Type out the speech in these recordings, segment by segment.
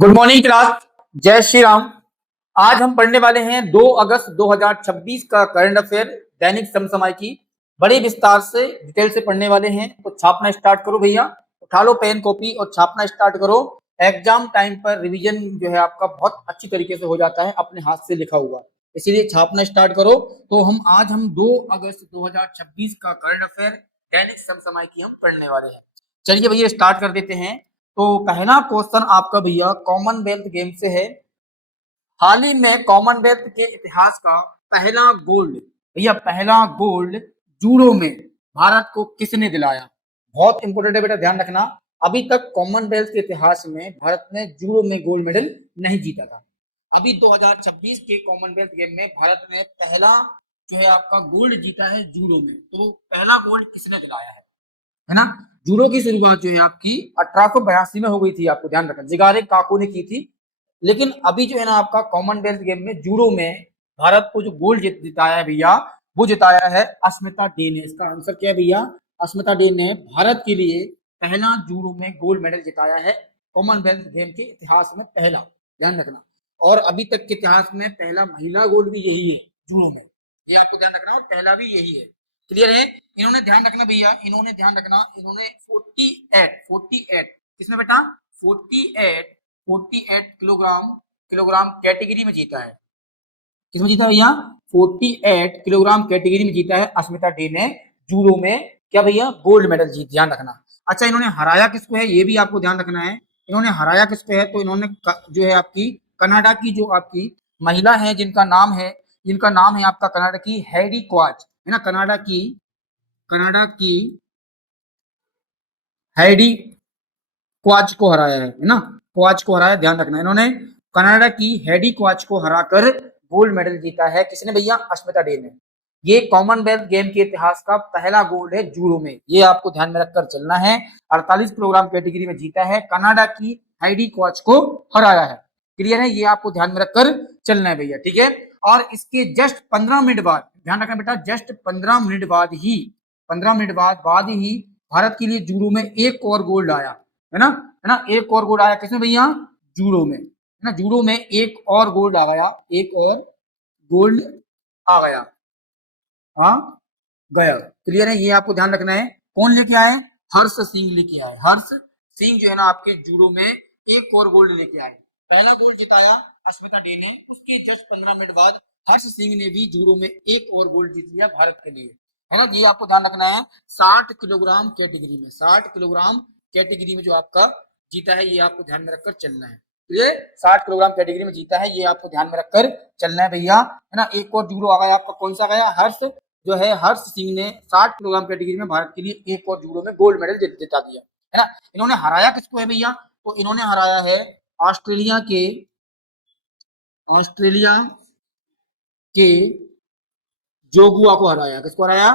Good morning class. जय श्री राम। आज हम पढ़ने वाले हैं 2 अगस्त 2026 का करंट अफेयर दैनिक समसामयिकी। बड़े विस्तार से डिटेल से पढ़ने वाले हैं, तो छापना स्टार्ट करो भैया। उठा लो पेन कॉपी और छापना स्टार्ट करो। एग्जाम टाइम पर रिवीजन जो है आपका बहुत अच्छी तरीके से हो जाता है अपने हाथ से लिखा हुआ, इसीलिए छापना स्टार्ट करो। तो आज हम 2 अगस्त 2026 का करंट अफेयर दैनिक समसामयिकी हम पढ़ने वाले हैं। चलिए भैया स्टार्ट कर देते हैं। तो पहला क्वेश्चन आपका भैया कॉमनवेल्थ गेम से है। हाल ही में कॉमनवेल्थ के इतिहास का पहला गोल्ड, भैया पहला गोल्ड जूडो में भारत को किसने दिलाया? बहुत इंपोर्टेंट है बेटा, ध्यान रखना। अभी तक कॉमनवेल्थ के इतिहास में भारत ने जूडो में गोल्ड मेडल नहीं जीता था। अभी 2026 के कॉमनवेल्थ गेम में भारत ने पहला जो है आपका गोल्ड जीता है जूडो में। तो पहला गोल्ड किसने दिलाया है ना? जूडो की शुरुआत जो है आपकी 1882 में हो गई थी, आपको ध्यान रखना, जिगारे काको ने की थी। लेकिन अभी जो है ना आपका कॉमनवेल्थ गेम में जूडो में भारत को जो गोल्ड जिताया है भैया, वो जिताया है अस्मिता डे ने। इसका आंसर क्या है भैया? अस्मिता डे ने भारत के लिए पहला जूडो में गोल्ड मेडल जिताया है कॉमनवेल्थ गेम के इतिहास में, पहला, ध्यान रखना। और अभी तक के इतिहास में पहला महिला गोल्ड भी यही है जूडो में, ये आपको ध्यान रखना है, पहला भी यही है। क्लियर है? इन्होंने ध्यान रखना भैया, इन्होंने ध्यान रखना, इन्होंने 48 किसमें बेटा? 48 किलोग्राम कैटेगरी में जीता है। किसमें जीता भैया? 48 किलोग्राम कैटेगरी में जीता है अस्मिता डे ने जूडो में, क्या भैया? गोल्ड मेडल जीत, ध्यान रखना। अच्छा, इन्होंने हराया किसको है ये भी आपको ध्यान रखना है। इन्होंने हराया किसको है? तो इन्होंने जो है आपकी कनाडा की जो आपकी महिला है, जिनका नाम है आपका कनाडा की हेडी क्वाच, है ना? कनाडा की हेडी क्वाच को हराया है ना? क्वाच को हराया, ध्यान रखना। इन्होंने कनाडा की हेडी क्वाच को हराकर गोल्ड मेडल जीता है। किसने भैया? अस्मिता डे ने। ये कॉमनवेल्थ गेम के इतिहास का पहला गोल्ड है जूडो में, ये आपको ध्यान में रखकर चलना है। 48 किलोग्राम कैटेगरी में जीता है, कनाडा की हेडी क्वाच को हराया है। क्लियर है? ये आपको ध्यान में रखकर चलना है भैया, ठीक है। और इसके जस्ट 15 मिनट बाद, ध्यान रखना बेटा, जस्ट 15 मिनट बाद ही भारत के लिए जूडो में एक और गोल्ड आया, है ना? एक और गोल्ड आया किसमें भैया? जूडो में, है ना? जूडो में एक और गोल्ड आ गया, एक और गोल्ड आ गया, हाँ गया। क्लियर है? ये आपको ध्यान रखना है। कौन लेके आए? हर्ष सिंह लेके आए। हर्ष सिंह जो है ना आपके जूडो में एक और गोल्ड लेके आए। पहला गोल्ड जिताया अस्मिता डे ने, उसके जस्ट 15 मिनट बाद हर्ष सिंह ने भी जूडो में एक और गोल्ड जीत लिया भारत के लिए, है ना? ये आपको ध्यान रखना है। 60 किलोग्राम कैटेगरी में, 60 किलोग्राम कैटेगरी में जो आपका जीता है, ये आपको ध्यान में रखकर चलना है। ये 60 किलोग्राम कैटेगरी में जीता है, ये आपको ध्यान में रखकर चलना है भैया, है ना? एक और जूडो आ गया आपका, कौन सा गया? हर्ष सिंह ने 60 किलोग्राम कैटेगरी में भारत के लिए एक और जूडो में गोल्ड मेडल जिता दिया, है ना? इन्होंने हराया किसको है भैया? तो इन्होंने हराया है ऑस्ट्रेलिया के जोगुआ को हराया। किसको हराया?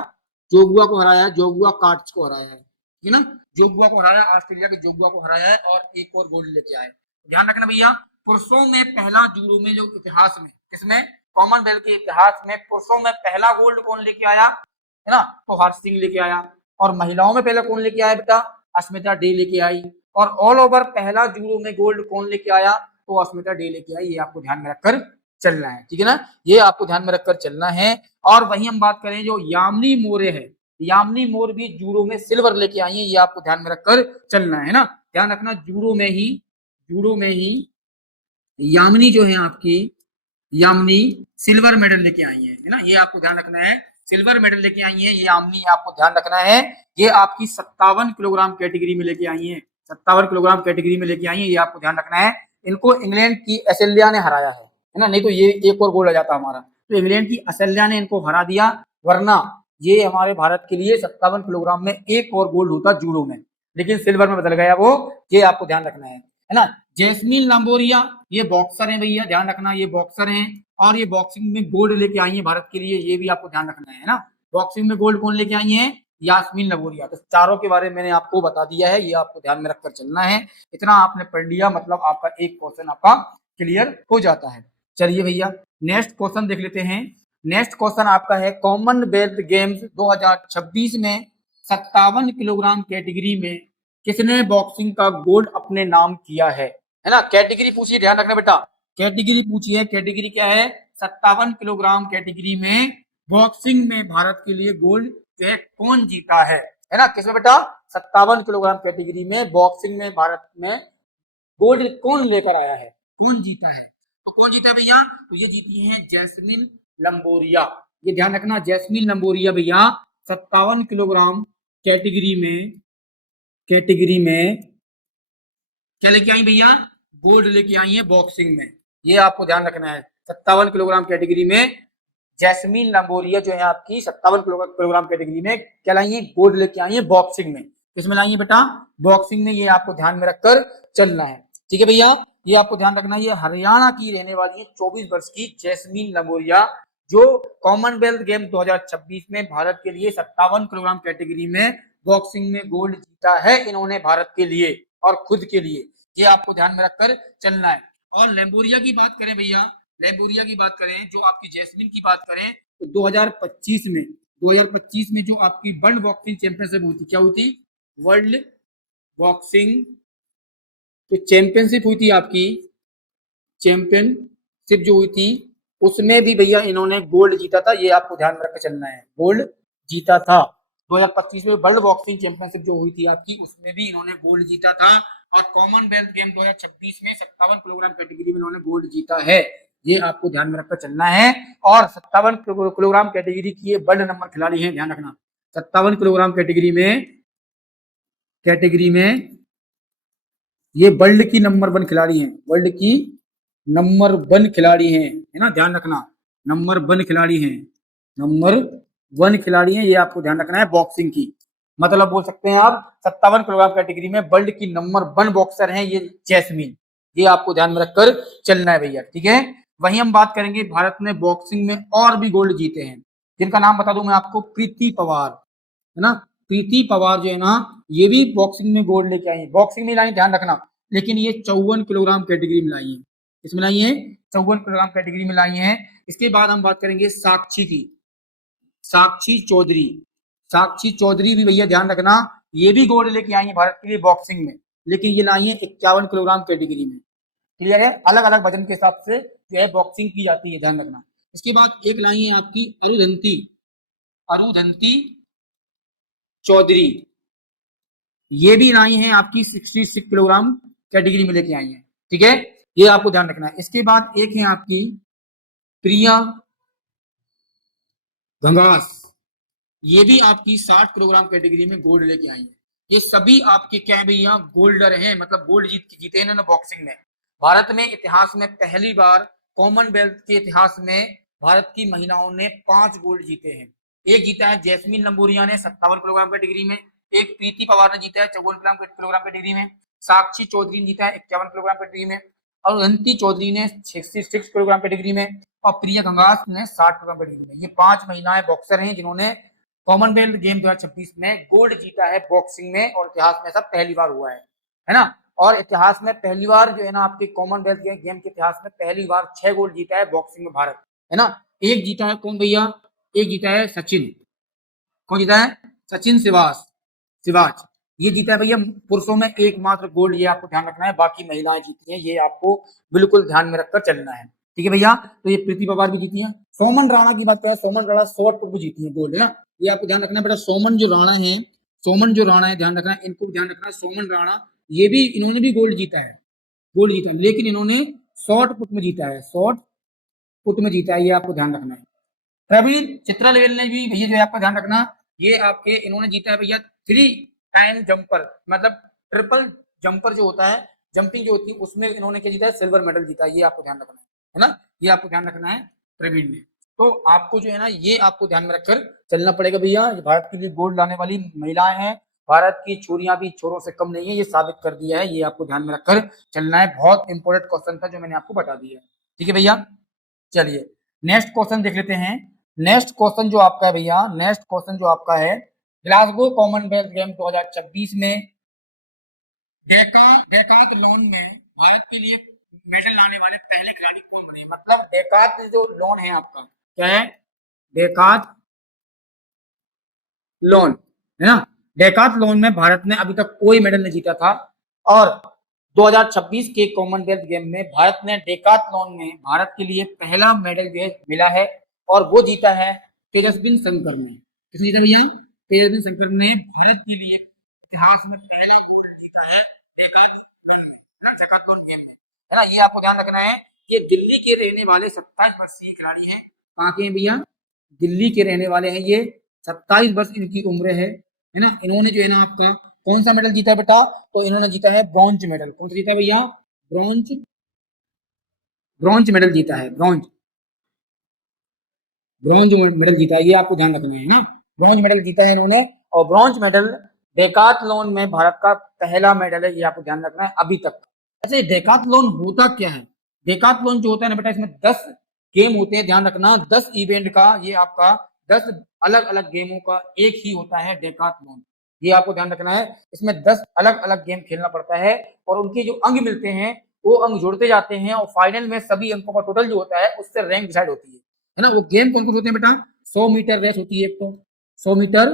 जोगुआ को हराया, जोगुआ कार्ड्स को हराया है, ठीक है ना? जोगुआ को हराया, ऑस्ट्रेलिया के जोगुआ को हराया है और एक और गोल्ड लेके आए। ध्यान रखना भैया, पुरुषों में पहला जूडो में जो इतिहास में, किसमें? कॉमनवेल्थ के इतिहास में पुरुषों में पहला गोल्ड कौन लेके आया, है ना? तो हर्ष सिंह लेके आया। और महिलाओं में पहला कौन लेके आया बेटा? अस्मिता डे लेके आई। और ऑल ओवर पहला जूडो में गोल्ड कौन लेके आया? तो अस्मिता डे लेके आई। ये आपको ध्यान में रखकर चलना है, ठीक है ना? ये आपको ध्यान में रखकर चलना है। और वही हम बात करें जो यामिनी मोरे है, यामिनी मोर भी जूडो में सिल्वर लेके आई है, ये आपको ध्यान में रखकर चलना है ना? ध्यान रखना, जूडो में ही यामिनी जो है आपकी, यामिनी सिल्वर मेडल लेके आई है ना? ये आपको ध्यान रखना है, सिल्वर मेडल लेके आई है ये यामिनी, आपको ध्यान रखना है। ये आपकी 57 किलोग्राम कैटेगरी में लेके आई है, 57 किलोग्राम कैटेगरी में लेके आई है, ये आपको ध्यान रखना है। इनको इंग्लैंड की एसेलिया ने हराया है ना? नहीं तो ये एक और गोल्ड आ जाता हमारा। तो इंग्लैंड की एसेलिया ने इनको हरा दिया, वरना ये हमारे भारत के लिए 57 किलोग्राम में एक और गोल्ड होता जूडो में, लेकिन सिल्वर में बदल गया वो, ये आपको ध्यान रखना है ना? जैस्मीन लंबोरिया, ये बॉक्सर है भैया, ध्यान रखना, ये बॉक्सर हैं और ये बॉक्सिंग में गोल्ड लेके आई है भारत के लिए, ये भी आपको ध्यान रखना है ना? बॉक्सिंग में गोल्ड कौन लेके आई है? यास्मीन लंबोरिया। तो चारों के बारे में मैंने आपको बता दिया है, ये आपको ध्यान में रखकर चलना है। इतना आपने पढ़ लिया, मतलब आपका एक क्वेश्चन आपका क्लियर हो जाता है। चलिए भैया नेक्स्ट क्वेश्चन देख लेते हैं। नेक्स्ट क्वेश्चन आपका है कॉमनवेल्थ गेम्स 2026 में 57 किलोग्राम कैटेगरी में किसने बॉक्सिंग का गोल्ड अपने नाम किया है है ना। कैटेगरी पूछिए, ध्यान रखना बेटा, कैटेगरी पूछिए, कैटेगरी क्या है, 57 किलोग्राम कैटेगरी में बॉक्सिंग में भारत के लिए गोल्ड जो है कौन जीता है ना। किसमें बेटा, 57 किलोग्राम कैटेगरी में बॉक्सिंग में भारत में गोल्ड कौन लेकर आया है, कौन जीता है। तो कौन जीता है भैया, तो ये जीती है जैस्मिन लंबोरिया। ये ध्यान रखना, जैस्मिन लंबोरिया भैया 57 किलोग्राम कैटेगरी में क्या लेके आई भैया, गोल्ड लेके आई है बॉक्सिंग में। ये आपको ध्यान रखना है, 57 किलोग्राम कैटेगरी में जैस्मिन लंबोरिया जो है आपकी 57 किलोग्राम कैटेगरी में क्या लाई है, गोल्ड लेके आई है बॉक्सिंग में। किसमें लाई है बेटा, बॉक्सिंग में। ये आपको ध्यान में रखकर चलना है, ठीक है भैया। ये आपको ध्यान रखना है, ये हरियाणा की रहने वाली है 24 वर्ष की जैस्मिन लंबोरिया, जो कॉमनवेल्थ गेम 2026 में भारत के लिए 57 किलोग्राम कैटेगरी में बॉक्सिंग में गोल्ड जीता है इन्होंने भारत के लिए और खुद के लिए। ये आपको ध्यान में रखकर चलना है। और लेम्बोरिया की बात करें भैया, लेम्बोरिया की बात करें, जो आपकी जैस्मिन की बात करें, तो 2025 में जो आपकी वर्ल्ड बॉक्सिंग चैंपियनशिप हुई थी, क्या हुई थी, वर्ल्ड बॉक्सिंग जो चैंपियनशिप हुई थी आपकी, चैंपियनशिप जो हुई थी उसमें भी भैया इन्होंने गोल्ड जीता था। ये आपको ध्यान में रखकर चलना है, गोल्ड जीता था। 2025 में वर्ल्ड बॉक्सिंग चैंपियनशिप जो हुई थी आपकी, उसमें भी इन्होंने गोल्ड जीता था। और कॉमनवेल्थ गेम 2026 में 57 किलोग्राम कैटेगरी में इन्होंने गोल्ड जीता है। ये आपको ध्यान में रखकर चलना है। और 57 किलोग्राम कैटेगरी की ये वर्ल्ड नंबर खिलाड़ी है, ध्यान रखना, 57 किलोग्राम कैटेगरी में ये वर्ल्ड की नंबर 1 खिलाड़ी हैं, वर्ल्ड की नंबर 1 खिलाड़ी हैं, है ना, ध्यान रखना, नंबर 1 खिलाड़ी हैं, नंबर 1 खिलाड़ी हैं। ये आपको ध्यान रखना है बॉक्सिंग की, मतलब बोल सकते हैं आप 57 किलोग्राम कैटेगरी में वर्ल्ड की नंबर 1 बॉक्सर हैं ये जैस्मिन। ये आपको ध्यान में रखकर चलना है भैया, ठीक है। वहीं हम बात करेंगे, भारत ने बॉक्सिंग में और भी गोल्ड जीते हैं, जिनका नाम बता दूं मैं आपको, प्रीति पवार, है ना। प्रीति पवार जो है ना, ये भी बॉक्सिंग में गोल्ड लेके आई है, बॉक्सिंग में लाई, ध्यान रखना, लेकिन ये 54 किलोग्राम कैटेगरी में लाई है। इसमें लाई है 54 किलोग्राम कैटेगरी में लाई है। इसके बाद हम बात करेंगे साक्षी की, साक्षी चौधरी, साक्षी चौधरी भी भैया ध्यान रखना, ये भी गोल्ड लेके आई है भारत के लिए बॉक्सिंग में, लेकिन ये लाई है 51 किलोग्राम कैटेगरी में। क्लियर है, अलग अलग वजन के हिसाब से जो है बॉक्सिंग की जाती है, ध्यान रखना। इसके बाद एक लाई है आपकी अरुधंती, अरुधंती चौधरी, ये भी लाई है आपकी 66 किलोग्राम कैटेगरी में लेके आई है, ठीक है। ये आपको ध्यान रखना है। इसके बाद एक है आपकी प्रिया घंगास, ये भी आपकी 60 किलोग्राम कैटेगरी में गोल्ड लेके आई है। ये सभी आपके क्या है भैया, गोल्डर हैं, मतलब गोल्ड जीते इन्होंने बॉक्सिंग में। भारत में इतिहास में पहली बार, कॉमनवेल्थ के इतिहास में भारत की महिलाओं ने 5 गोल्ड जीते हैं। एक जीता है जैस्मिन लंबोरिया ने 57 किलोग्राम कैटेगरी में, एक प्रीति पवार ने जीता है 54 किलोग्राम कैटेगरी में, साक्षी चौधरी ने जीता है 51 किलोग्राम कैटेगरी में, और अरुंधति चौधरी ने 66 किलोग्राम कैटेगरी में, और प्रिया घंगास ने 60 किलोग्राम कैटेगरी में। ये 5 महिलाएं बॉक्सर हैं जिन्होंने कॉमनवेल्थ गेम 2026 में गोल्ड जीता है बॉक्सिंग में, और इतिहास में ऐसा पहली बार हुआ है ना। और इतिहास में पहली बार जो है ना, आपके कॉमनवेल्थ गेम के इतिहास में पहली बार 6 गोल्ड जीता है बॉक्सिंग में भारत, है ना। एक जीता है कौन भैया, एक जीता है सचिन, कौन जीता है, सचिन सिवाच, ये जीता है भैया पुरुषों में एकमात्र गोल्ड। ये आपको ध्यान रखना है, बाकी महिलाएं जीती हैं, ये आपको बिल्कुल ध्यान में रखकर चलना है, ठीक है भैया। तो ये प्रीति पवार भी जीती है। सोमन राणा की बात करें, सोमन राणा शॉर्ट पुट भी जीती है गोल्ड, है ना। ये आपको ध्यान रखना है बेटा, सोमन जो राणा है, ध्यान रखना है, इनको ध्यान रखना है, सोमन राणा, ये भी इन्होंने भी गोल्ड जीता है, लेकिन इन्होंने शॉर्ट पुट में जीता है, शॉर्ट पुट में जीता है, ये आपको ध्यान रखना है। प्रवीण चित्रालेवेल ने भी भैया जो है आपका ध्यान रखना, ये आपके इन्होंने जीता है भैया 3 टाइम जंपर, मतलब ट्रिपल जंपर जो होता है, जंपिंग जो होती है, उसमें इन्होंने क्या जीता है, सिल्वर मेडल जीता है। ये आपको ध्यान रखना है ना, ये आपको ध्यान रखना है प्रवीण ने। तो आपको जो है ना, ये आपको ध्यान में रखकर चलना पड़ेगा भैया। भारत के लिए गोल्ड लाने वाली महिलाएं हैं, भारत की छोरियां भी छोरों से कम नहीं है, ये साबित कर दिया है। ये आपको ध्यान में रखकर चलना है, बहुत इंपॉर्टेंट क्वेश्चन था जो मैंने आपको बता दिया, ठीक है भैया। चलिए नेक्स्ट क्वेश्चन देख लेते हैं। नेक्स्ट क्वेश्चन जो आपका है भैया, नेक्स्ट क्वेश्चन जो आपका है, ग्लासगो कॉमनवेल्थ गेम 2026 में डेकाथलॉन में भारत के लिए मेडल लाने वाले पहले खिलाड़ी कौन बने, मतलब डेकाथ जो लॉन है आपका, क्या है, डेकाथलॉन, है ना। डेकाथलॉन में भारत ने अभी तक कोई मेडल नहीं जीता था, और 2026 के कॉमनवेल्थ गेम में भारत ने डेकाथलॉन में भारत के लिए पहला मेडल मिला है और वो जीता है तेजस्विन शंकर ने। किसने जीता भैया? तेजस्विन शंकर ने भारत के लिए इतिहास में पहले गोल्ड जीता है डेकाथलॉन गेम में, है ना। ये आपको ध्यान रखना है। ये दिल्ली के रहने वाले 27 वर्षीय खिलाड़ी हैं। कहाँ के हैं भैया? दिल्ली के रहने वाले हैं ये। 27 वर्ष इनकी उम्र है ना। इन्होंने जो है ना आपका कौन सा मेडल जीता है बेटा? तो इन्होंने जीता है ब्रॉन्ज मेडल। कौन सा जीता है भैया? ब्रॉन्ज ब्रॉन्ज मेडल जीता है। ब्रॉन्ज मेडल जीता है, ये आपको ध्यान रखना है ना। ब्रॉन्ज मेडल जीता है इन्होंने, और ब्रॉन्ज मेडल डेकाथलॉन में भारत का पहला मेडल है, ये आपको ध्यान रखना है अभी तक। अच्छा, डेकाथलॉन होता क्या है? डेकाथलॉन जो होता है ना बेटा, इसमें 10 गेम होते हैं। ध्यान रखना, 10 इवेंट का ये आपका 10 अलग अलग गेमों का एक ही होता है डेकाथलॉन। ये आपको ध्यान रखना है। इसमें 10 अलग अलग गेम खेलना पड़ता है और उनके जो अंक मिलते हैं वो अंक जोड़ते जाते हैं और फाइनल में सभी अंकों का टोटल जो होता है उससे रैंक डिसाइड होती है ना। वो गेम कौन कौन होते हैं बेटा? 100 मीटर रेस होती है, एक तो 100 मीटर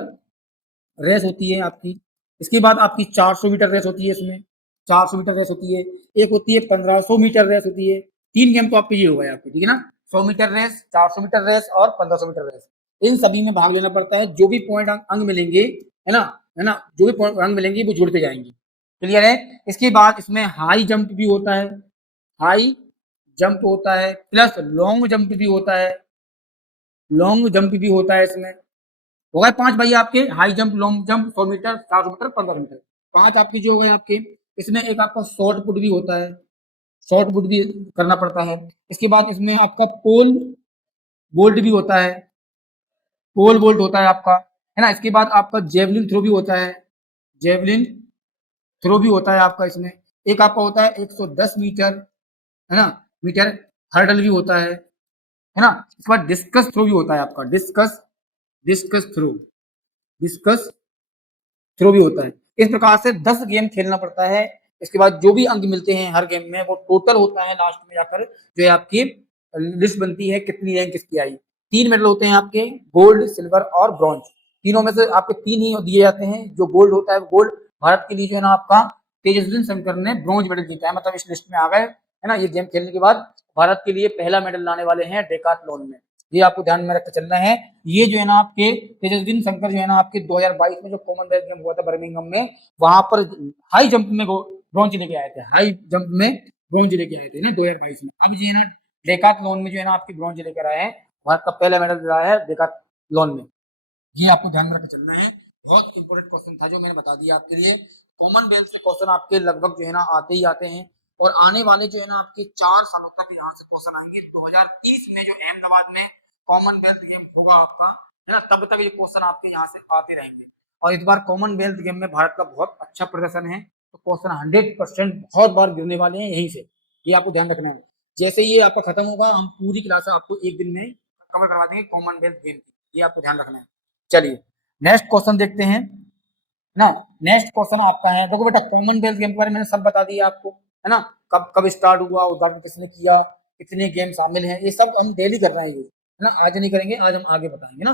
रेस होती है आपकी। इसके बाद आपकी 400 मीटर रेस होती है, इसमें 400 मीटर रेस होती है। एक होती है 1500 मीटर रेस होती है। 3 गेम तो आपके ये हो गए आपके, ठीक है ना। 100 मीटर रेस, 400 मीटर रेस और 1500 मीटर रेस। इन सभी में भाग लेना पड़ता है। जो भी पॉइंट अंक मिलेंगे, है ना, जो भी पॉइंट अंक मिलेंगे वो जुड़ते जाएंगे। क्लियर है? इसके बाद इसमें हाई जंप भी होता है, हाई जंप होता है, प्लस लॉन्ग जंप भी होता है, लॉन्ग जंप भी होता है इसमें। हो गए 5 भाई आपके, high jump, long jump, 100 metre, 400 metre, 1500 metre, 5 आपके जो हो गए आपके। इसमें एक आपका शॉर्ट पुट भी होता है, शॉर्ट पुट भी करना पड़ता है। इसके बाद इसमें आपका पोल बोल्ट भी होता है, पोल बोल्ट होता है आपका, है ना। इसके बाद आपका जेवलिन थ्रो भी होता है, जेवलिन थ्रो भी होता है आपका इसमें। एक आपका होता है 110 मीटर, है ना, मीटर हर्डल भी होता है ना। इसके बाद डिस्कस थ्रो भी होता है आपका, डिस्कस थ्रो, डिस्कस थ्रो भी होता है। इस प्रकार से 10 गेम खेलना पड़ता है। इसके बाद जो भी अंक मिलते हैं हर गेम में वो टोटल होता है, लास्ट में जाकर जो है आपकी लिस्ट बनती है कितनी रैंक किसकी आई। 3 मेडल होते हैं आपके, गोल्ड, सिल्वर और ब्रॉन्ज। तीनों में से आपके 3 ही दिए जाते हैं। जो गोल्ड होता है गोल्ड भारत के लिए जो है ना आपका तेजस्विन शंकर ने ब्रॉन्ज मेडल जीता है, मतलब इस लिस्ट में आ गए, है ना। ये गेम खेलने के बाद भारत के लिए पहला मेडल लाने वाले हैं डेकाथलॉन में। ये आपको ध्यान में रखकर चलना है। ये जो है ना आपके तेजस्विन शंकर जो है ना आपके 2022 में जो कॉमनवेल्थ गेम हुआ था बर्मिंघम में, वहां पर हाई जंप में ब्रॉन्ज लेके आए थे, हाई जंप में ब्रॉन्ज लेके आए थे ना 2022 में। अब जो है ना डेकाथलॉन में जो है ना आपके ब्रॉन्ज लेकर आए हैं, भारत का पहला मेडल रहा है डेकाथलॉन में। ये आपको ध्यान में रखकर चलना है। बहुत इंपॉर्टेंट क्वेश्चन था जो मैंने बता दिया आपके लिए। कॉमनवेल्थ से क्वेश्चन आपके लगभग जो है ना आते ही आते हैं और आने वाले जो है ना आपके 4 सालों तक यहाँ से क्वेश्चन आएंगे। 2030 में जो अहमदाबाद में कॉमनवेल्थ गेम होगा आपका, है ना, तब तक ये क्वेश्चन आपके यहाँ से आते रहेंगे। और इस बार कॉमनवेल्थ गेम में भारत का बहुत अच्छा प्रदर्शन है, तो क्वेश्चन 100% बहुत बार गिरने वाले हैं यहीं से। ये आपको ध्यान रखना है। जैसे ये आपका खत्म होगा हम पूरी क्लास आपको एक दिन में कवर करवा देंगे कॉमनवेल्थ गेम की, ये आपको ध्यान रखना है। चलिए नेक्स्ट क्वेश्चन देखते हैं ना। नेक्स्ट क्वेश्चन आपका है, देखो बेटा कॉमनवेल्थ गेम के बारे में मैंने सब बता दिया आपको, है ना। कब कब स्टार्ट हुआ, उद्घाटन किसने किया, कितने गेम शामिल हैं, ये सब हम डेली कर रहे हैं, ये है ना। आज नहीं करेंगे, आज हम आगे बताएंगे ना।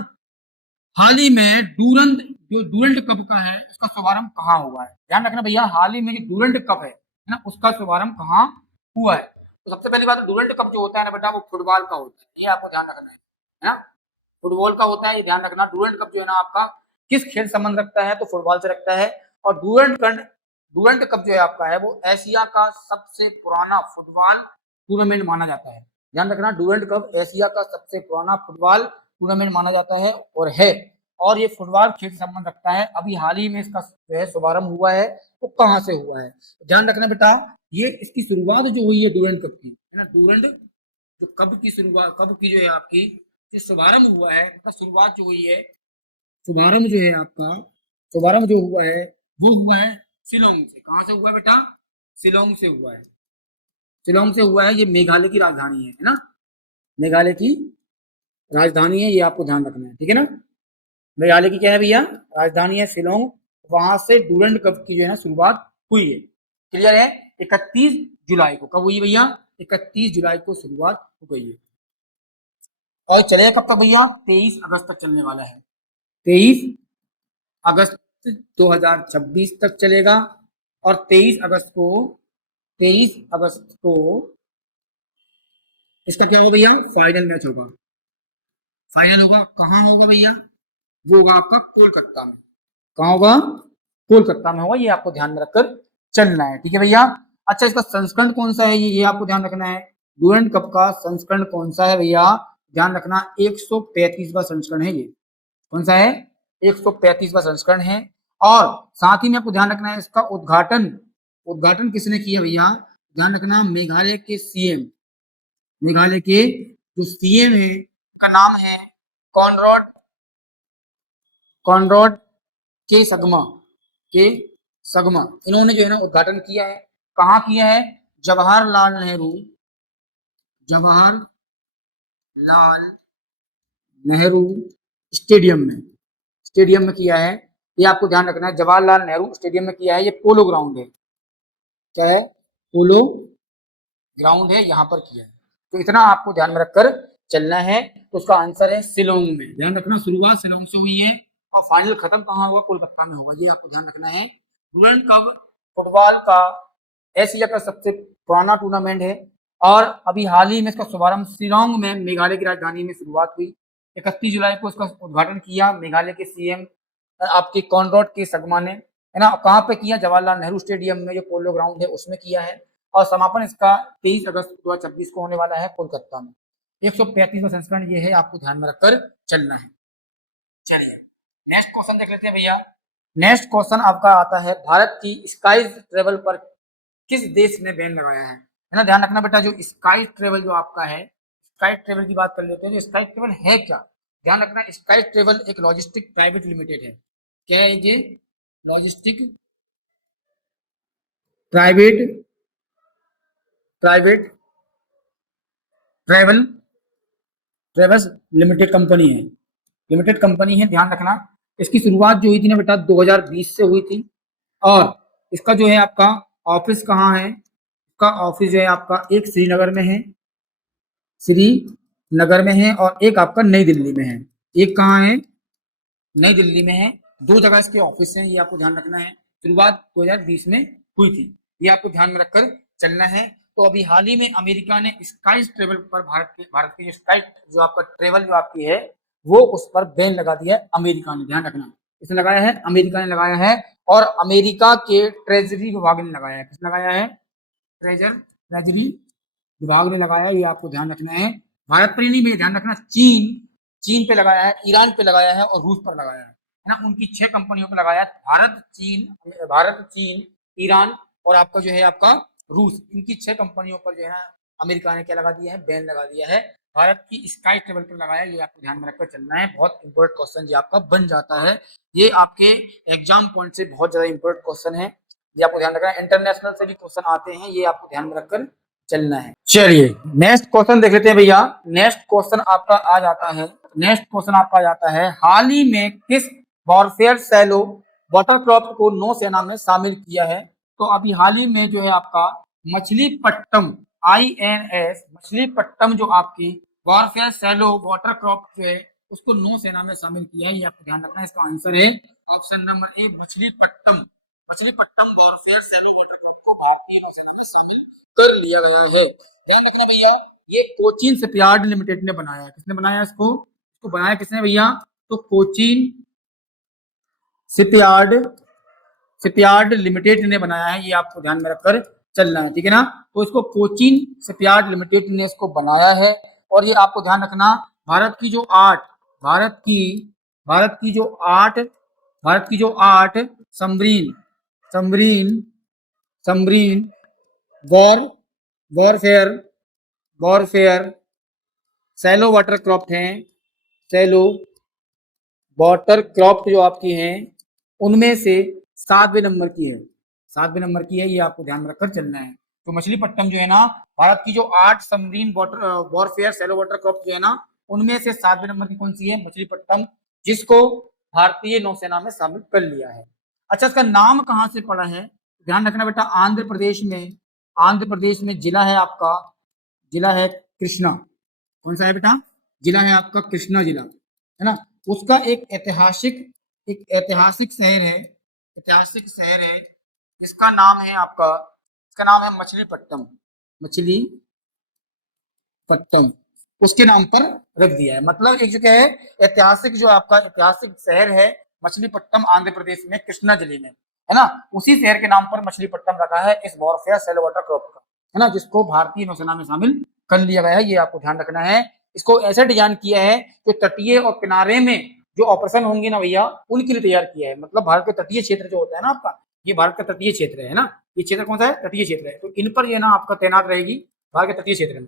हाल ही में डूरंड कप का है, उसका शुभारंभ कहाँ हुआ है? ध्यान रखना भैया, हाल ही में जो डूरंड कप है ना, उसका शुभारंभ कहाँ हुआ है? तो सबसे पहली बात, डूरंड कप जो होता है ना बेटा वो फुटबॉल का होता है, ये आपको ध्यान रखना है ना। फुटबॉल का होता है, ये ध्यान रखना। डूरंड कप जो है ना आपका किस खेल संबंध रखता है? तो फुटबॉल से रखता है। और डूरंड कप जो है आपका है वो एशिया का सबसे पुराना फुटबॉल टूर्नामेंट माना जाता है। ध्यान रखना, डूरंड कप एशिया का सबसे पुराना फुटबॉल टूर्नामेंट माना जाता है और ये फुटबॉल खेल से संबंध रखता है। अभी हाल ही में इसका जो है शुभारंभ हुआ है, तो कहाँ से हुआ है? ध्यान रखना बेटा, ये इसकी शुरुआत जो हुई है डूरंड कप की, है ना, डूरंड जो कब की शुरुआत, कब की जो है आपकी जो शुभारंभ हुआ है, मतलब शुरुआत जो हुई है, शुभारंभ जो है आपका, शुभारंभ जो हुआ है वो हुआ है शिलोंग से। कहाँ से हुआ है बेटा? शिलोंग से हुआ है, शिलोंग से हुआ है। ये मेघालय की राजधानी है ना, मेघालय की राजधानी है, ये आपको ध्यान रखना है, ठीक है ना। मेघालय की क्या है भैया? राजधानी है शिलोंग। वहां से डूरंड कप की जो है ना शुरुआत हुई है। क्लियर है? 31 जुलाई को कब हुई भैया? 31 जुलाई को शुरुआत हो गई है और चलेगा कब तक भैया? 23 अगस्त तक चलने वाला है, 23 अगस्त 2026 तक चलेगा। और 23 अगस्त को 23 अगस्त को इसका क्या होगा भैया, फाइनल मैच होगा। फाइनल होगा कहाँ होगा भैया, वो होगा आपका कोलकाता में। कहाँ होगा, कोलकाता में होगा। ये आपको ध्यान में रखकर चलना है, ठीक है भैया। अच्छा, इसका संस्करण कौन सा है, ये आपको ध्यान रखना है। डुरंड कप का संस्करण कौन सा है भैया, ध्यान रखना, 135वां संस्करण है ये। कौन सा है, 135वां संस्करण है। और साथ ही में आपको ध्यान रखना है, इसका उद्घाटन किसने किया भैया, ध्यान रखना, मेघालय के सीएम, मेघालय के जो सीएम है उनका नाम है कॉनरॉड के सगमा, के सगमा। इन्होंने जो है ना उद्घाटन किया है। कहाँ किया है, जवाहरलाल नेहरू स्टेडियम में किया है। ये आपको ध्यान रखना है, जवाहरलाल नेहरू स्टेडियम में किया है। ये पोलो ग्राउंड है, क्या है, पोलो ग्राउंड है, यहाँ पर किया है। तो इतना आपको ध्यान में रखकर चलना है। तो उसका आंसर है शिलोंग में। ध्यान रखना, शुरुआत शिलोंग से हुई है और फाइनल खत्म कहाँ होगा, कोलकाता में होगा। ये आपको ध्यान रखना है। डुरंड कप फुटबॉल का एशिया का सबसे पुराना टूर्नामेंट है और अभी हाल ही में इसका शुभारंभ शिलोंग में, मेघालय की राजधानी में शुरुआत हुई। 31 जुलाई को इसका उद्घाटन किया मेघालय के सीएम आपके कॉनरॉड के सगमा ने, है ना। कहाँ पे किया, जवाहरलाल नेहरू स्टेडियम में, जो पोलो ग्राउंड है उसमें किया है। और समापन इसका 23 अगस्त 2026 को होने वाला है कोलकाता में। 135वां संस्करण ये है, आपको ध्यान में रखकर चलना है। चलिए नेक्स्ट क्वेश्चन देख लेते हैं भैया। नेक्स्ट क्वेश्चन आपका आता है, भारत की स्काई ट्रेवल पर किस देश ने बैन लगाया है ना। ध्यान रखना बेटा, जो स्काई ट्रेवल जो आपका है, स्काई ट्रेवल की बात कर लेते हैं। जो स्काई ट्रेवल है क्या, ध्यान रखना, स्काई ट्रेवल एक लॉजिस्टिक प्राइवेट लिमिटेड है। क्या है ये, logistic private travels limited company है, ध्यान रखना। इसकी शुरुआत जो हुई थी ना बेटा 2020 से हुई थी। और इसका जो है आपका ऑफिस कहाँ है, इसका ऑफिस जो है आपका एक श्रीनगर में है और एक आपका नई दिल्ली में है। एक कहाँ है, नई दिल्ली में है। 2 जगह इसके ऑफिस हैं, ये आपको ध्यान रखना है। शुरुआत 2020 में हुई थी, ये आपको ध्यान में रखकर चलना है। तो अभी हाल ही में अमेरिका ने स्काई ट्रेवल पर भारत की जो स्काई जो आपका ट्रेवल जो आपकी है वो उस पर बैन लगा दिया है अमेरिका ने। ध्यान रखना, इसने लगाया है, अमेरिका ने लगाया है। और अमेरिका के ट्रेजरी विभाग ने लगाया है। किसने लगाया है, ट्रेजरी विभाग ने लगाया है, ये आपको ध्यान रखना है। भारत पर ही नहीं भैया, ध्यान रखना, चीन पे लगाया है, ईरान पे लगाया है और रूस पर लगाया है ना। उनकी 6 कंपनियों पर लगाया है। भारत, चीन, ईरान और आपका जो है आपका रूस, इनकी 6 कंपनियों पर जो है अमेरिका ने क्या लगा दिया है, बैन लगा दिया है। भारत की स्काई ट्रेवल पर लगाया, ये आपको ध्यान में रखकर चलना है। बहुत इंपॉर्टेंट क्वेश्चन ये आपका बन जाता है। ये आपके एग्जाम पॉइंट से बहुत ज्यादा इंपॉर्टेंट क्वेश्चन है, ये आपको ध्यान रखना है। इंटरनेशनल से भी क्वेश्चन आते हैं, ये आपको ध्यान में रखकर चलना है। चलिए नेक्स्ट क्वेश्चन देख लेते हैं भैया। नेक्स्ट क्वेश्चन आपका आ जाता है, हाल ही में किस वॉरफेयर सैलो वाटरक्राफ्ट को नौसेना में शामिल किया है। तो अभी हाल ही में जो है आपका मछलीपट्टम INS मछलीपट्टम जो आपकी वॉरफेयर सैलो वाटरक्राफ्ट जो है उसको नौसेना में शामिल किया है, ये आपको ध्यान रखना है। इसका आंसर है option number A, Machilipatnam warfare shallow watercraft को भारतीय नौसेना में शामिल कर लिया गया है। ध्यान रखना भैया, ये कोचीन शिपयार्ड लिमिटेड ने बनाया है। किसने बनाया इसको बनाया किसने भैया, तो कोचीन शिपयार्ड लिमिटेड ने बनाया है, ये आपको ध्यान में रखकर चलना है, ठीक है ना। तो इसको कोचीन शिपयार्ड लिमिटेड ने इसको बनाया है। और ये आपको ध्यान रखना, भारत की जो 8 सबमरीन वॉरफेयर सैलो वाटरक्राफ्ट जो आपकी हैं उनमें से 7वें नंबर की है, ये आपको ध्यान में रखकर चलना है। तो मछलीपट्टम जो है ना, भारत की जो 8 सबमरीन वॉरफेयर सैलो वाटरक्राफ्ट जो है ना, उनमें से 7वें नंबर की कौन सी है, मछलीपट्टम, जिसको भारतीय नौसेना में शामिल कर लिया है। अच्छा, इसका नाम कहाँ से पड़ा है, ध्यान रखना बेटा, आंध्र प्रदेश में जिला है कृष्णा। कौन सा है बेटा, जिला है आपका कृष्णा जिला, है ना। उसका एक ऐतिहासिक शहर है, जिसका नाम है आपका उसका नाम है मछलीपट्टम, मछलीपट्टम उसके नाम पर रख दिया है। मतलब एक जो क्या है, ऐतिहासिक जो आपका ऐतिहासिक शहर है मछलीपट्टम आंध्र प्रदेश में कृष्णा जिले में, है ना, उसी शहर के नाम पर मछलीपट्टम रखा है इस वॉरफेयर सेल वाटर क्रॉप का, है ना, जिसको भारतीय नौसेना में शामिल कर लिया गया है। ये आपको ध्यान रखना है। इसको ऐसे डिजाइन किया है कि तटीय और किनारे में जो ऑपरेशन होंगे ना भैया, उनके लिए तैयार किया है। मतलब भारत का तटीय क्षेत्र जो होता है ना आपका, ये भारत का तटीय क्षेत्र है ना, ये क्षेत्र कौन सा है, तटीय क्षेत्र है, तो इन पर ये ना आपका तैनात रहेगी भारत के तटीय क्षेत्र में।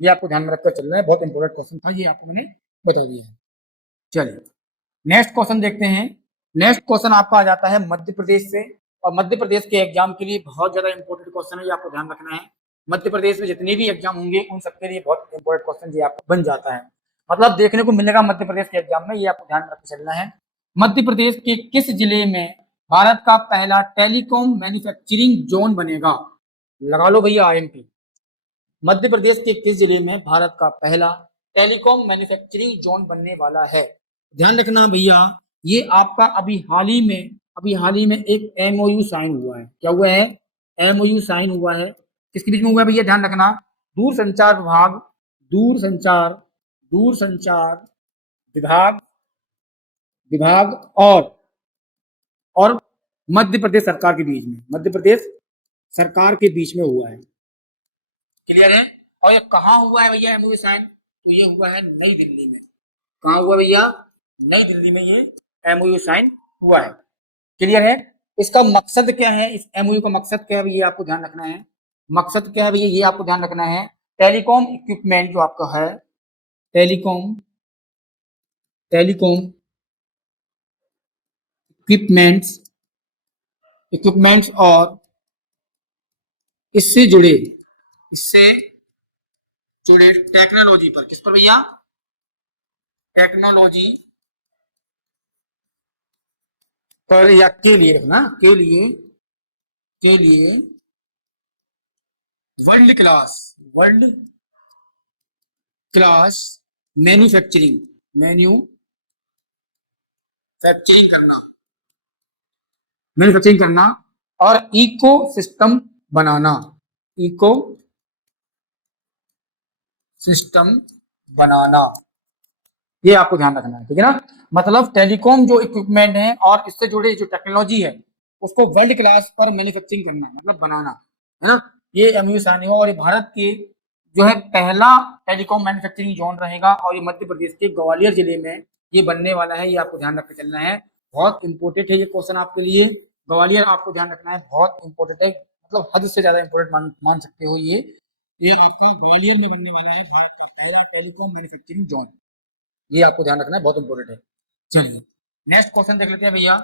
ये आपको ध्यान में रखकर चलना है, बहुत इंपॉर्टेंट क्वेश्चन था, ये आपको मैंने बता दिया है। चलिए नेक्स्ट क्वेश्चन देखते हैं। नेक्स्ट क्वेश्चन आपका आ जाता है मध्य प्रदेश से, और मध्य प्रदेश के एग्जाम के लिए बहुत ज्यादा इंपॉर्टेंट क्वेश्चन है, ये आपको ध्यान रखना है। मध्य प्रदेश में जितने भी एग्जाम होंगे उन सबके लिए बहुत इंपॉर्टेंट क्वेश्चन ये आपको बन जाता है, मतलब देखने को मिलेगा मध्य प्रदेश के एग्जाम में, ये आपको ध्यान रखकर चलना है। मध्य प्रदेश के किस जिले में भारत का पहला टेलीकॉम मैन्युफैक्चरिंग जोन बनेगा? लगा लो भैया IMP। मध्य प्रदेश के किस जिले में भारत का पहला टेलीकॉम मैन्युफैक्चरिंग जोन बनने वाला है? ध्यान रखना भैया, ये आपका अभी हाल ही में एक MOU साइन हुआ है। क्या हुआ है? MOU साइन हुआ है। किसके बीच में हुआ है भैया? ध्यान रखना, दूरसंचार विभाग, दूरसंचार विभाग विभाग और मध्य प्रदेश सरकार के बीच में, मध्य प्रदेश सरकार के बीच में हुआ है। क्लियर है? और ये कहाँ हुआ है भैया MOU साइन? तो ये हुआ है नई दिल्ली में। कहाँ हुआ भैया? नई दिल्ली में ये MOU साइन हुआ है। क्लियर है? इसका मकसद क्या है? इस MOU का मकसद क्या है ये आपको ध्यान रखना है। मकसद क्या है भैया ये आपको ध्यान रखना है। टेलीकॉम इक्विपमेंट जो आपका है, टेलीकॉम इक्विपमेंट्स और इससे जुड़े टेक्नोलॉजी पर, किस पर भैया? टेक्नोलॉजी पर या के लिए रखना, के लिए वर्ल्ड क्लास मैन्युफैक्चरिंग करना और इको सिस्टम बनाना, ये आपको ध्यान रखना है, ठीक है ना। मतलब टेलीकॉम जो इक्विपमेंट है और इससे जुड़े जो टेक्नोलॉजी है उसको वर्ल्ड क्लास पर मैन्युफैक्चरिंग करना, मतलब बनाना, है ना। ये MOU साइन हुआ और ये भारत के जो है पहला टेलीकॉम मैन्युफैक्चरिंग जोन रहेगा और ये मध्य प्रदेश के ग्वालियर जिले में ये बनने वाला है। ये आपको ध्यान रख के चलना है, बहुत इंपॉर्टेंट है ये क्वेश्चन आपके लिए। ग्वालियर आपको ध्यान रखना है, बहुत इंपॉर्टेंट है, मतलब हद से ज्यादा इंपॉर्टेंट मान सकते हो। ये आपका ग्वालियर में बनने वाला है भारत का पहला टेलीकॉम मैन्युफैक्चरिंग जोन, ये आपको ध्यान रखना है, बहुत इंपॉर्टेंट है। चलिए नेक्स्ट क्वेश्चन देख लेते हैं भैया।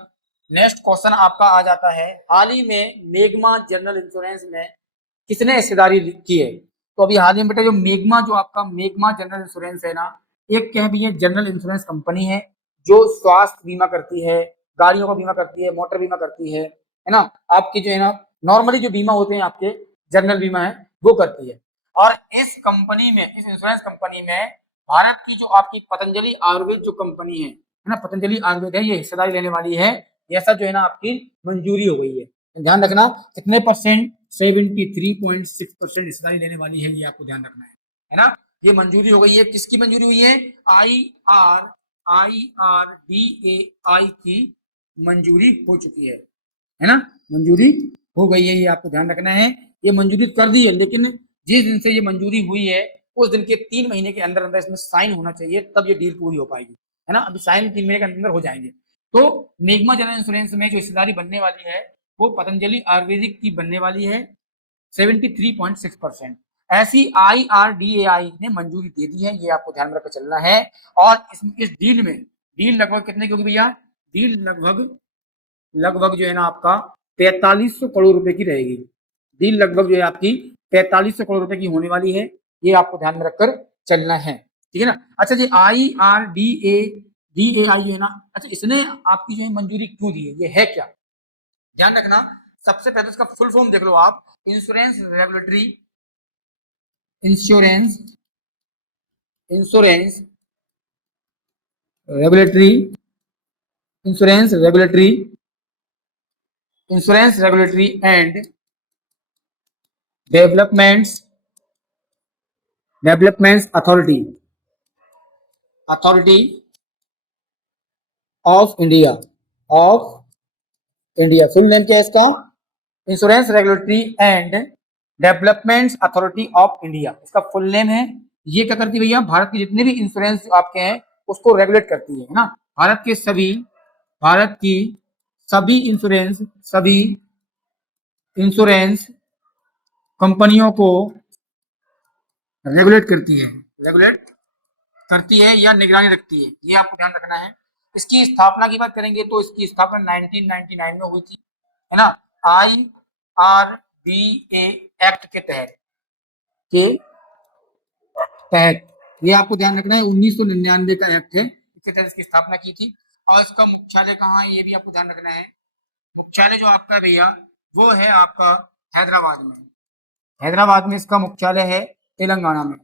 नेक्स्ट क्वेश्चन आपका आ जाता है, हाल ही में मेगमा जनरल इंश्योरेंस में किसने हिस्सेदारी की है? तो अभी हाल ही में बेटा जो आपका मेगमा जनरल इंश्योरेंस है ना, एक क्या है भैया, जनरल इंश्योरेंस कंपनी है जो स्वास्थ्य बीमा करती है, गाड़ियों का बीमा करती है, मोटर बीमा करती है ना, आपकी जो है ना नॉर्मली जो बीमा होते हैं आपके जनरल बीमा है वो करती है। और इस इंश्योरेंस कंपनी में भारत की जो आपकी पतंजलि आयुर्वेद जो कंपनी है ना, पतंजलि आयुर्वेद है, ये हिस्सेदारी लेने वाली है। ऐसा जो है ना आपकी मंजूरी हो गई है, ध्यान रखना कितने परसेंट? 73.6% हिस्सेदारी लेने वाली है, ये आपको ध्यान रखना है ना। ये मंजूरी हो गई है, किसकी मंजूरी हुई है? IRDAI की मंजूरी हो चुकी है ना, मंजूरी हो गई है, ये आपको ध्यान रखना है। ये मंजूरी कर दी है, लेकिन जिस दिन से ये मंजूरी हुई है उस दिन के 3 महीने के अंदर अंदर इसमें साइन होना चाहिए, तब ये डील पूरी हो पाएगी, है ना। अभी साइन 3 महीने के अंदर हो जाएंगे। तो मेगमा जनरल इंश्योरेंस में जो हिस्सेदारी बनने वाली है वो पतंजलि आयुर्वेदिक की बनने वाली है 73.6%। ऐसी IRDAI ने मंजूरी दे दी है, ये आपको ध्यान में रखकर चलना है। और इस डील लगभग कितने की होगी भैया? डील लगभग जो है ना आपका 4500 करोड़ रुपए की रहेगी। डील लगभग जो है आपकी 4500 करोड़ रुपए की होने वाली है, ये आपको ध्यान में रखकर चलना है, ठीक है ना। अच्छा जी, IRDAI जो है ना, अच्छा इसने आपकी जो है मंजूरी क्यों दी है, ये है क्या? ध्यान रखना, सबसे पहले इसका फुल फॉर्म देख लो आप, insurance regulatory and developments authority of India, full name क्या है इसका? Insurance regulatory and developments authority of India, इसका फुल नेम है। ये क्या करती है भैया? भारत के जितने भी इंश्योरेंस आपके हैं उसको रेगुलेट करती है ना। भारत की सभी इंश्योरेंस कंपनियों को रेगुलेट करती है या निगरानी रखती है, ये आपको ध्यान रखना है। इसकी स्थापना की बात करेंगे तो इसकी स्थापना 1999 में हुई थी, है ना। IRDA एक्ट के तहत ये आपको ध्यान रखना है, 1999 का एक्ट है, इसके तहत इसकी स्थापना की थी। और इसका मुख्यालय कहाँ है ये भी आपको ध्यान रखना है। मुख्यालय जो आपका भैया वो है आपका हैदराबाद में इसका मुख्यालय है, तेलंगाना में, है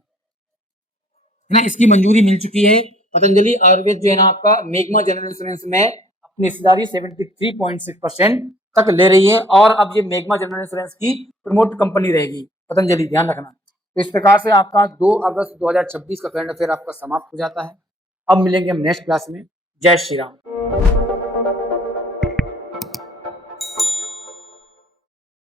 ना। इसकी मंजूरी मिल चुकी है। पतंजलि आयुर्वेद जो है ना आपका मेगमा जनरल इंश्योरेंस में अपनी हिस्सेदारी 73.6% तक ले रही है, और अब ये मेगमा जनरल इंश्योरेंस की प्रमोट कंपनी रहेगी पतंजलि, ध्यान रखना। तो इस प्रकार से आपका 2 अगस्त 2026 का करंट अफेयर आपका समाप्त हो जाता है। अब मिलेंगे हम नेक्स्ट क्लास में। जय श्री राम।